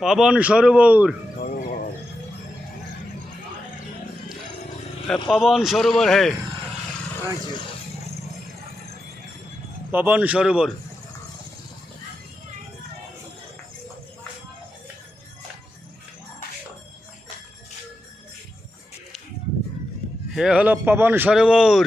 पवन सरोवर पवन सरोवर है। पवन सरोवर हे हलो पवन सरोवर।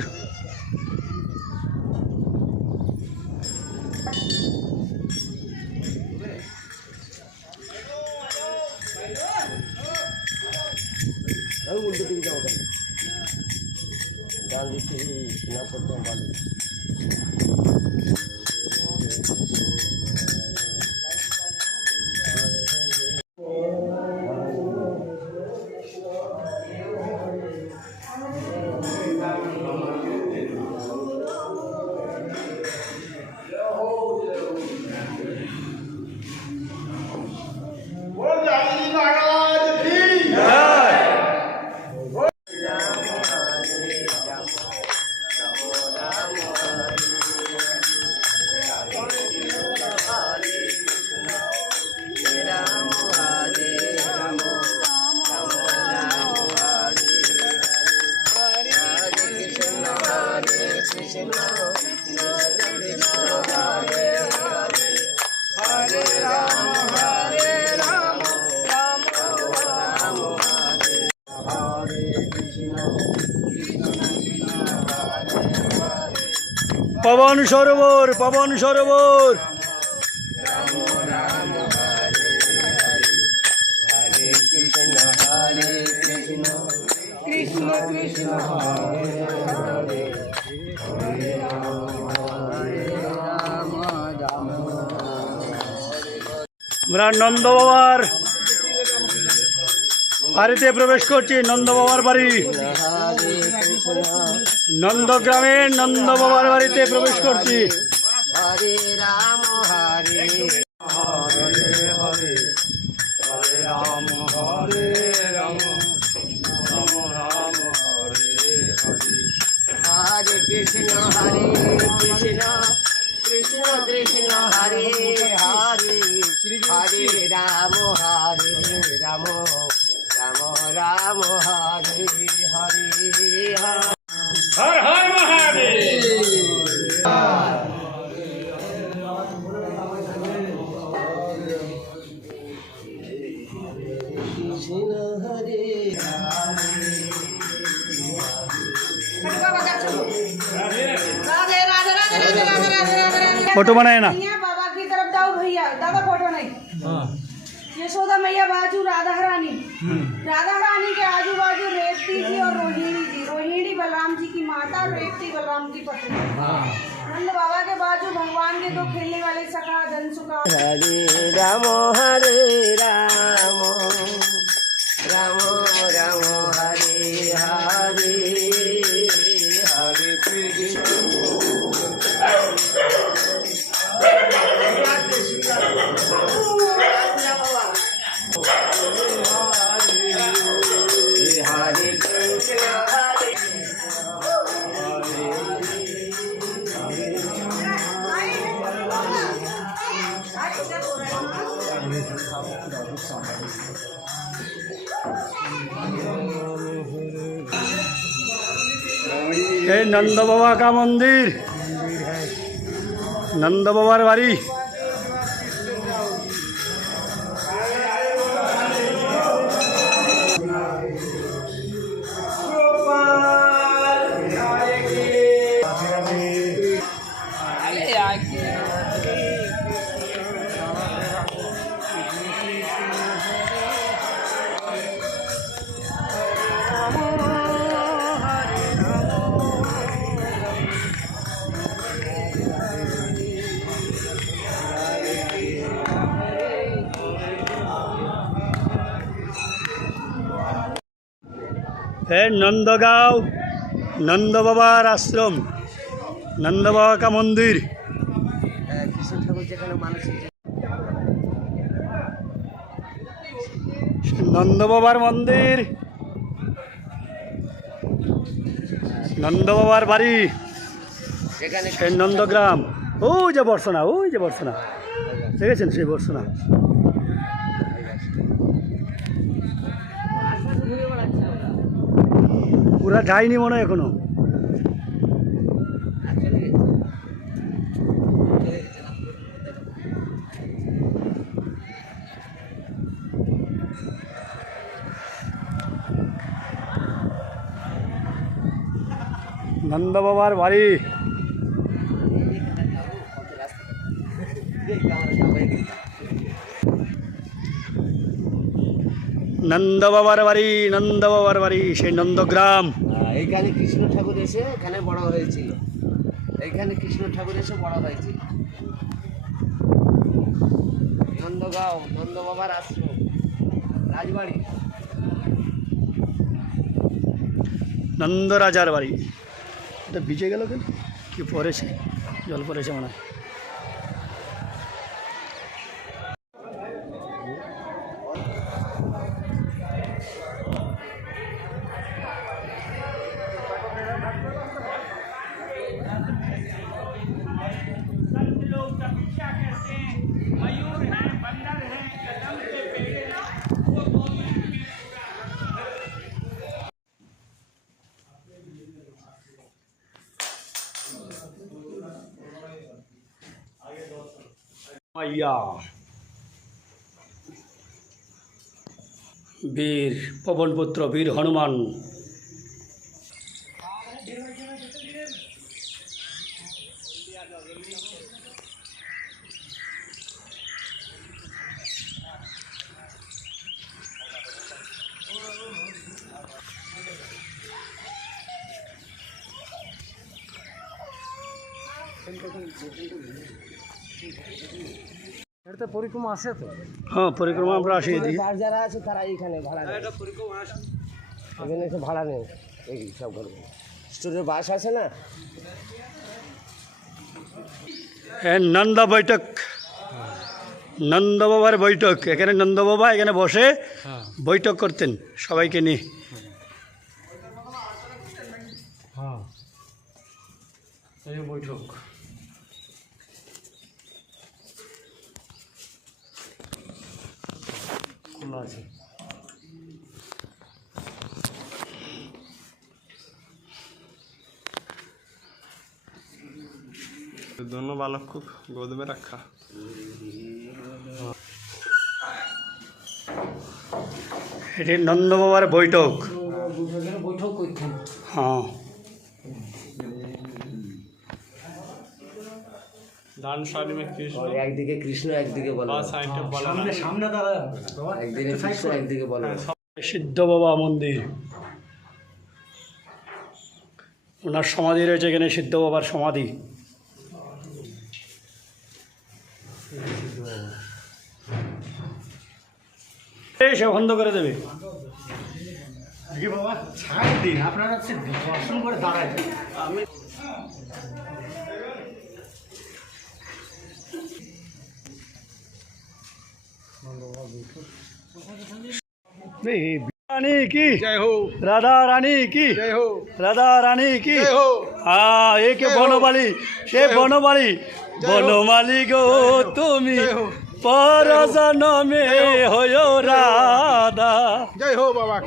पवन सरोवर पवन सरोवर कृष्ण कृष्ण আমরা নন্দ বাবার বাড়িতে প্রবেশ করছি। নন্দ বাবার বাড়ি নন্দগ্রামের নন্দ বাবার বাড়িতে প্রবেশ করছি। হরে রাম হরে হরে হরে হরে রাম হরে রাম রাম রাম হরে হরে হরে কৃষ্ণ কৃষ্ণ কৃষ্ণ হরে হরে হরে রাম রাম রাম হরে হরে হর হর মহাদেব। फोटो बनाए ना बाबा की तरफ जाओ भैया, दादा फोटो नहीं। यशोदा मैया बाजू राधा रानी के आजू बाजू रेवती जी और रोहिणी जी। रोहिणी बलराम जी की माता, रेवती बलराम की पत्नी। नंद बाबा के बाजू भगवान के दो खेलने वाले सखा धनसुखा। हरे राम राम राम हरे हरे हरे कृष्ण हरे कृष्ण ये नंद बाबा का मंदिर, नंद बाबार बाड़ी। है नंदगांव नंद बाबार आश्रम, नंद बाबा का मंदिर। नंद बाबार मंदिर, नंद बाबार बाड़ी, नंदग्राम। ओ जे बर्षना, ओ जे बर्षना देखेছেন সেই বর্ষনা। ওরা যায়নি মনে হয় এখনো। নন্দ বাবার বাড়ি। নন্দ বাবার বাড়ি, নন্দ বাবার বাড়ি, সেই নন্দগ্রাম। এইখানে কৃষ্ণ ঠাকুর এসে এখানে বড় হয়েছিল, এইখানে কৃষ্ণ ঠাকুর এসে বড় হয়েছিল। নন্দগাঁও, নন্দ বাবার আশ্রম, রাজবাড়ি। নন্দ রাজার বাড়ি। এটা ভিজে গেল কেন? কি পড়েছে? জল পড়েছে মনে হয়। মাইয়া বীর পবনপুত্র বীর হনুমান। এটা পরিক্রমা আছে তো? হ্যাঁ, পরিক্রমা আমরা আসি এদিকে। যার যারা আছে তারা এইখানে ভাড়া নেয়, এখানে এসে ভাড়া নেই। এই সব ঘর স্টোরের বাস আছে না, নন্দ বৈঠক, নন্দ বাবার বৈঠক। এখানে নন্দ বাবা এখানে বসে বৈঠক করতেন সবাইকে নিয়ে। হ্যাঁ এই বৈঠক। খোলা আছে। दोनों बालक को गोद में रखा। এটি নন্দ বাবার বৈঠক। বৈঠক করতেন। হ্যাঁ, दान साइड में कृष्ण, একদিকে কৃষ্ণ একদিকে বলো, और साइड में बलराम। সামনে দাঁড়া, একদিকে কৃষ্ণ একদিকে বলো। সিদ্ধ বাবা মন্দির। ওনার সমাধি রয়েছে এখানে, সিদ্ধ বাবার সমাধি। সে বন্ধ করে দেবে। বাবা ছাড় দিন, আপনারা দর্শন করে দাঁড়ায়। रानी की जय हो, राधा रानी की जय हो, राधा रानी की जय हो। हाँ, एक बनमाली से बनमाली बनमाली गो तुमी पर जनमे हो राधा। जय हो बाबा।